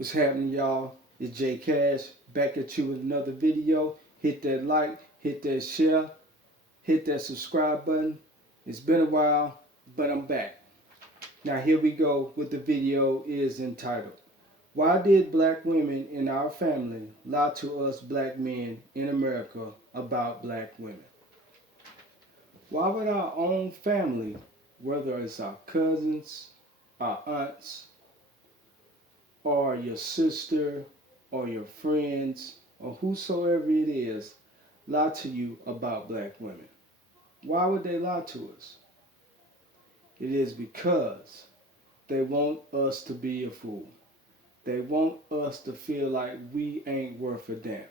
What's happening, y'all? It's Jay Cash back at you with another video. Hit that like, hit that share, hit that subscribe button. It's been a while, but I'm back. Now here we go. What the video is entitled: Why did black women in our family lie to us black men in America about black women? Why would our own family, whether it's our cousins, our aunts, or your sister or your friends or whosoever it is, lie to you about black women? Why would they lie to us? It is because they want us to be a fool. They want us to feel like we ain't worth a damn.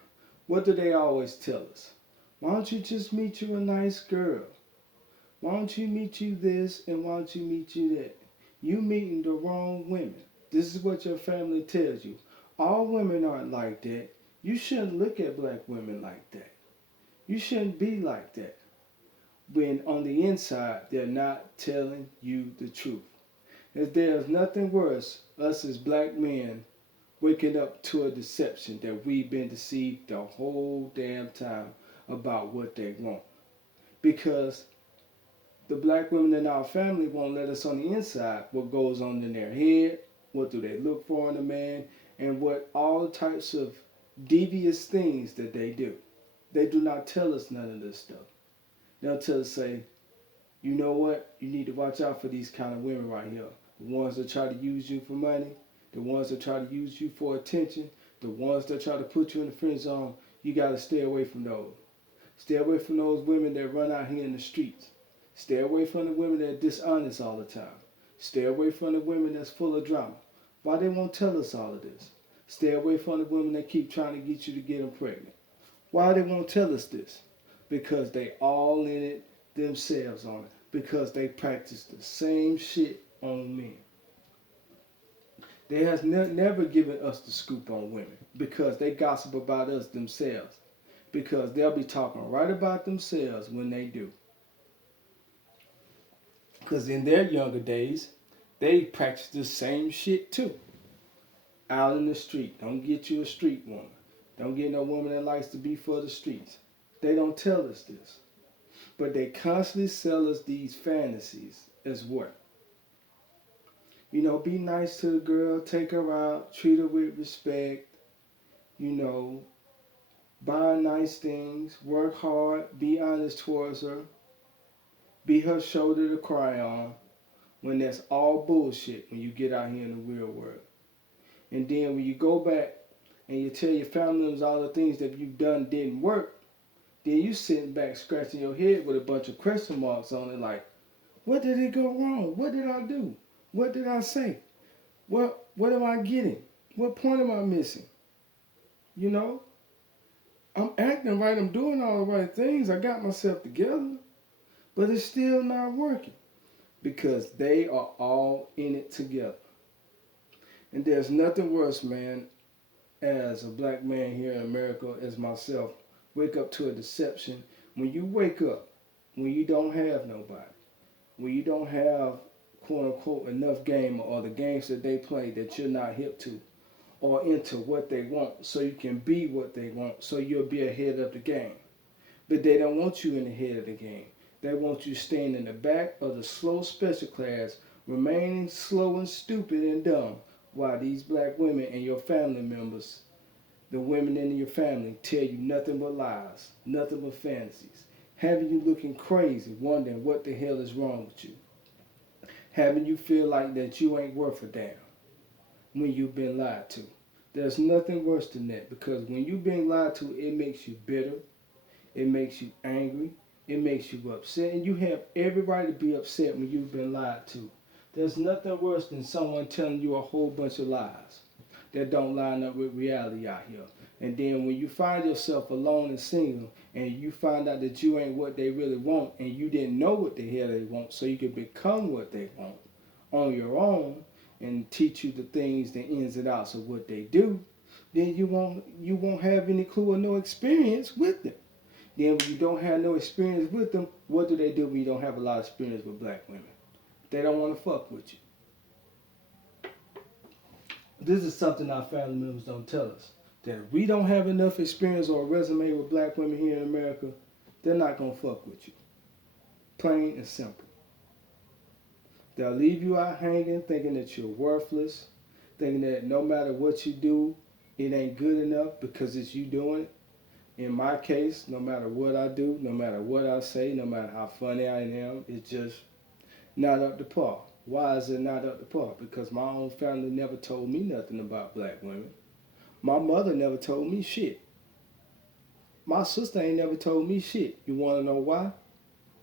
What do they always tell us? Why don't you just meet you a nice girl? Why don't you meet you this and why don't you meet you that? You meeting the wrong women. This is what your family tells you. All women aren't like that. You shouldn't look at black women like that. You shouldn't be like that. When on the inside, they're not telling you the truth. As there's nothing worse, us as black men waking up to a deception that we've been deceived the whole damn time about what they want. Because the black women in our family won't let us on the inside what goes on in their head, what do they look for in a man, and what all types of devious things that they do. They do not tell us none of this stuff. They'll tell us, say, you know what, you need to watch out for these kind of women right here. The ones that try to use you for money, the ones that try to use you for attention, the ones that try to put you in the friend zone. You got to stay away from those. Stay away from those women that run out here in the streets. Stay away from the women that are dishonest all the time. Stay away from the women that's full of drama. Why they won't tell us all of this? Stay away from the women that keep trying to get you to get them pregnant. Why they won't tell us this? Because they all in it themselves on it. Because they practice the same shit on men. They has never given us the scoop on women because they gossip about us themselves. Because they'll be talking right about themselves when they do. Because in their younger days, they practice the same shit too. Out in the street. Don't get you a street woman. Don't get no woman that likes to be for the streets. They don't tell us this. But they constantly sell us these fantasies as what? You know, be nice to the girl, take her out, treat her with respect, you know, buy nice things, work hard, be honest towards her, be her shoulder to cry on, when that's all bullshit when you get out here in the real world. And then when you go back and you tell your family members all the things that you've done didn't work, then you sitting back scratching your head with a bunch of question marks on it like, what did it go wrong? What did I do? What did I say? What am I getting? What point am I missing? You know? I'm acting right, I'm doing all the right things, I got myself together, but it's still not working. Because they are all in it together. And there's nothing worse, man, as a black man here in America, as myself, wake up to a deception. When you wake up, when you don't have nobody, when you don't have, quote unquote, enough game or the games that they play that you're not hip to or into what they want so you can be what they want so you'll be ahead of the game. But they don't want you in the head of the game. They want you staying in the back of the slow special class, remaining slow and stupid and dumb, while these black women and your family members, the women in your family, tell you nothing but lies, nothing but fantasies, having you looking crazy, wondering what the hell is wrong with you, having you feel like that you ain't worth a damn when you've been lied to. There's nothing worse than that, because when you've been lied to, it makes you bitter, it makes you angry, it makes you upset, and you have every right to be upset when you've been lied to. There's nothing worse than someone telling you a whole bunch of lies that don't line up with reality out here. And then when you find yourself alone and single, and you find out that you ain't what they really want, and you didn't know what the hell they want, so you can become what they want on your own, and teach you the things, the ins and outs of what they do, then you won't have any clue or no experience with them. Then when you don't have no experience with them, what do they do when you don't have a lot of experience with black women? They don't want to fuck with you. This is something our family members don't tell us. That if we don't have enough experience or a resume with black women here in America, they're not gonna fuck with you. Plain and simple. They'll leave you out hanging, thinking that you're worthless, thinking that no matter what you do, it ain't good enough because it's you doing it. In my case, no matter what I do, no matter what I say, no matter how funny I am, it's just not up to par. Why is it not up to par? Because my own family never told me nothing about black women. My mother never told me shit. My sister ain't never told me shit. You wanna know why?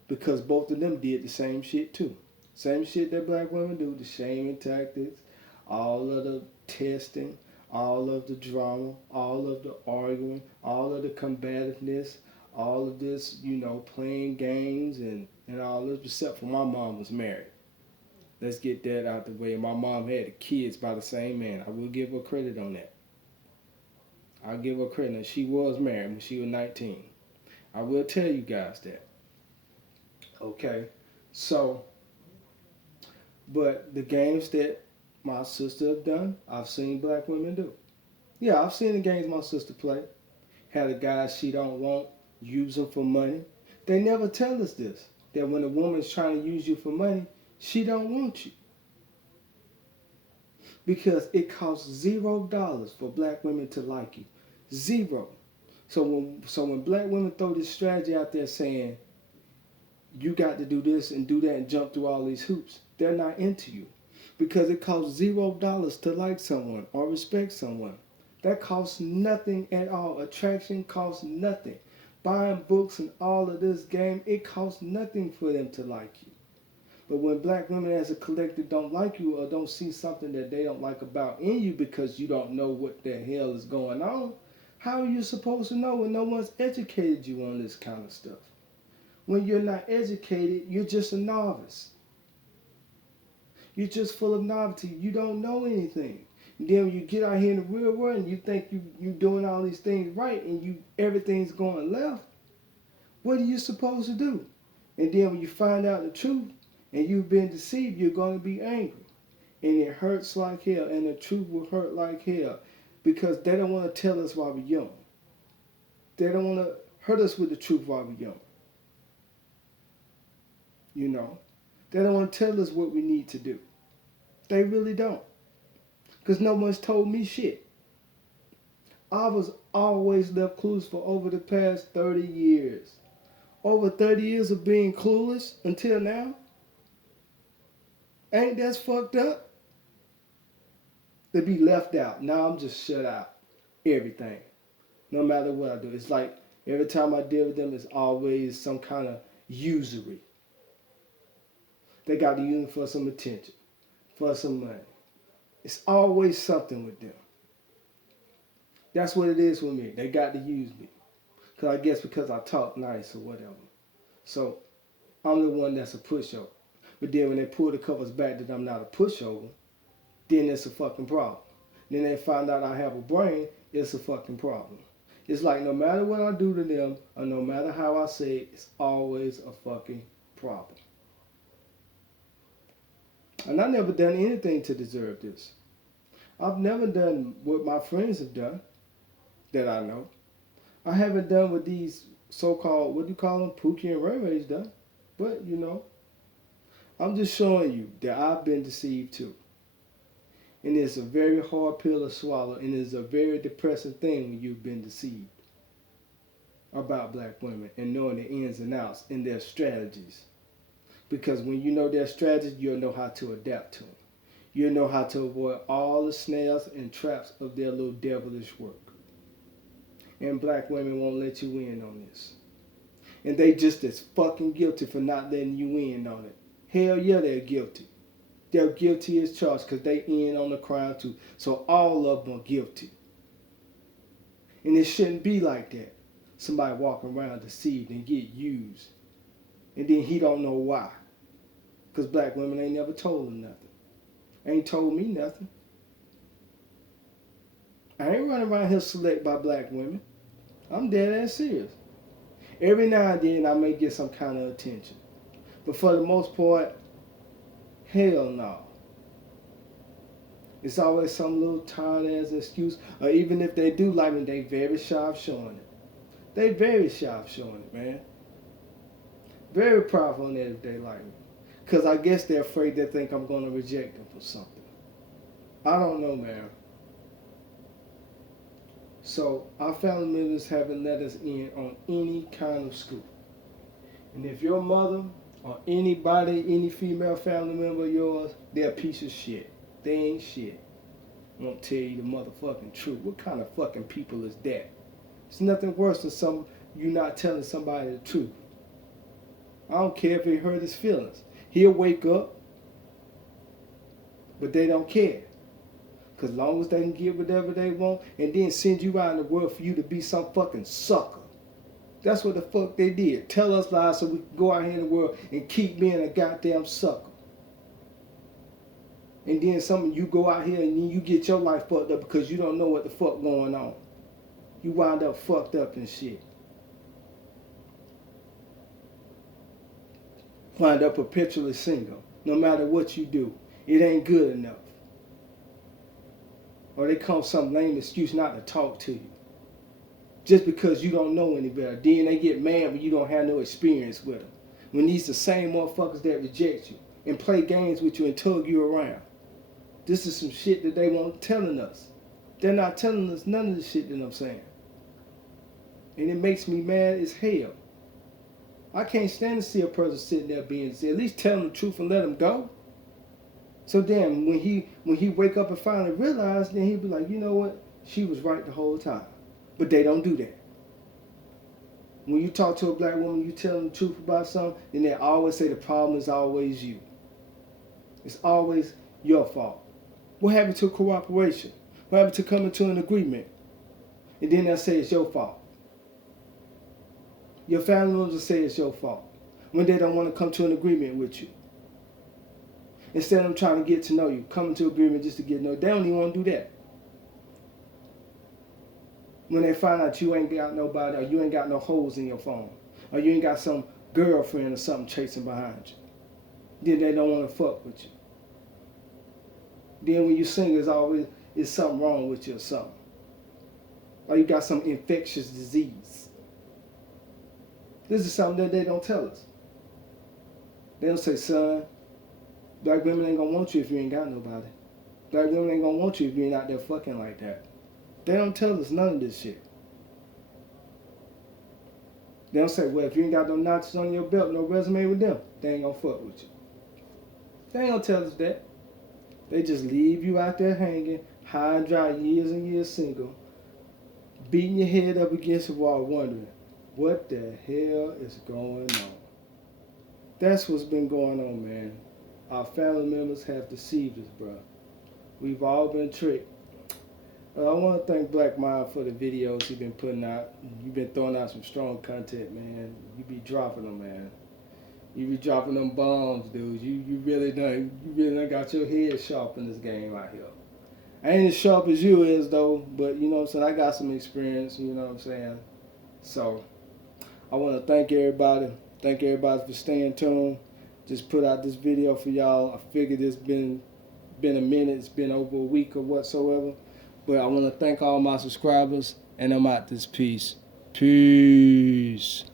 Because both of them did the same shit too. Same shit that black women do, the shaming tactics, all of the testing, all of the drama, all of the arguing, all of the combativeness, all of this, playing games and all this, except for my mom was married. Let's get that out the way. My mom had kids by the same man. I will give her credit on that. I'll give her credit. She was married when she was 19. I will tell you guys that. Okay? So, but the games that my sister have done, I've seen black women do. Yeah, I've seen the games my sister play. Had a guy she don't want, use them for money. They never tell us this. That when a woman's trying to use you for money, she don't want you. Because it costs $0 for black women to like you. Zero. So when black women throw this strategy out there saying, you got to do this and do that and jump through all these hoops, they're not into you. Because it costs $0 to like someone or respect someone. That costs nothing at all. Attraction costs nothing. Buying books and all of this game, it costs nothing for them to like you. But when black women as a collective don't like you or don't see something that they don't like about in you because you don't know what the hell is going on, how are you supposed to know when no one's educated you on this kind of stuff? When you're not educated, you're just a novice. You're just full of novelty. You don't know anything. And then when you get out here in the real world and you think you're doing all these things right and everything's going left, what are you supposed to do? And then when you find out the truth and you've been deceived, you're going to be angry. And it hurts like hell, and the truth will hurt like hell because they don't want to tell us while we're young. They don't want to hurt us with the truth while we're young. They don't want to tell us what we need to do. They really don't. Because no one's told me shit. I was always left clueless for over the past 30 years. Over 30 years of being clueless until now. Ain't that fucked up? To be left out. Now I'm just shut out. Everything. No matter what I do. It's like every time I deal with them, it's always some kind of usury. They got to use me for some attention. For some money. It's always something with them. That's what it is with me. They got to use me. Because I talk nice or whatever. So, I'm the one that's a pushover. But then when they pull the covers back that I'm not a pushover, then it's a fucking problem. Then they find out I have a brain, it's a fucking problem. It's like no matter what I do to them, or no matter how I say it, it's always a fucking problem. And I never done anything to deserve this. I've never done what my friends have done, that I know. I haven't done what these so-called, what do you call them, Pookie and Ray Ray's done. But, I'm just showing you that I've been deceived too. And it's a very hard pill to swallow, and it's a very depressing thing when you've been deceived about black women and knowing the ins and outs and their strategies. Because when you know their strategies, you'll know how to adapt to them. You'll know how to avoid all the snares and traps of their little devilish work. And black women won't let you in on this. And they just as fucking guilty for not letting you in on it. Hell yeah, they're guilty. They're guilty as charged because they in on the crime too. So all of them are guilty. And it shouldn't be like that. Somebody walking around deceived and get used. And then he don't know why. Because black women ain't never told him nothing. Ain't told me nothing. I ain't running around here select by black women. I'm dead ass serious. Every now and then I may get some kind of attention. But for the most part, hell no. It's always some little tired ass excuse. Or even if they do like me, they very sharp showing it. They very sharp showing it, man. Very powerful on that if they like me. Because I guess they're afraid they think I'm going to reject them for something. I don't know, man. So our family members haven't let us in on any kind of school. And if your mother or anybody, any female family member of yours, they're a piece of shit. They ain't shit. Won't tell you the motherfucking truth. What kind of fucking people is that? It's nothing worse than you not telling somebody the truth. I don't care if he hurt his feelings. He'll wake up, but they don't care. Because as long as they can get whatever they want and then send you out in the world for you to be some fucking sucker. That's what the fuck they did. Tell us lies so we can go out here in the world and keep being a goddamn sucker. And then you go out here and then you get your life fucked up because you don't know what the fuck going on. You wind up fucked up and shit. Wind up perpetually single. No matter what you do, it ain't good enough. Or they come some lame excuse not to talk to you. Just because you don't know any better. Then they get mad when you don't have no experience with them. When these the same motherfuckers that reject you and play games with you and tug you around. This is some shit that they won't telling us. They're not telling us none of the shit that I'm saying. And it makes me mad as hell. I can't stand to see a person sitting there being at least tell them the truth and let them go. So then when he wake up and finally realize, then he'll be like, you know what? She was right the whole time. But they don't do that. When you talk to a black woman, you tell them the truth about something, then they always say the problem is always you. It's always your fault. What happened to cooperation? What happened to coming to an agreement? And then they'll say it's your fault. Your family members will say it's your fault when they don't want to come to an agreement with you. Instead of them trying to get to know you, coming to agreement just to get to know you, they don't even want to do that. When they find out you ain't got nobody, or you ain't got no holes in your phone, or you ain't got some girlfriend or something chasing behind you, then they don't want to fuck with you. Then when you sing, there's always something wrong with you or something. Or you got some infectious disease. This is something that they don't tell us. They don't say, son, black women ain't gonna want you if you ain't got nobody. Black women ain't gonna want you if you ain't out there fucking like that. They don't tell us none of this shit. They don't say, well, if you ain't got no notches on your belt, no resume with them, they ain't gonna fuck with you. They ain't gonna tell us that. They just leave you out there hanging, high and dry, years and years single, beating your head up against the wall, wondering, what the hell is going on? That's what's been going on, man. Our family members have deceived us, bro. We've all been tricked. I want to thank Black Mind for the videos you've been putting out. You've been throwing out some strong content, man. You be dropping them, man. You be dropping them bombs, dude. You really done got your head sharp in this game out here. I ain't as sharp as you is, though, but you know what I'm saying? I got some experience, you know what I'm saying? So, I want to thank everybody. Thank everybody for staying tuned. Just put out this video for y'all. I figured it's been a minute. It's been over a week or whatsoever. But I want to thank all my subscribers, and I'm out this piece. Peace.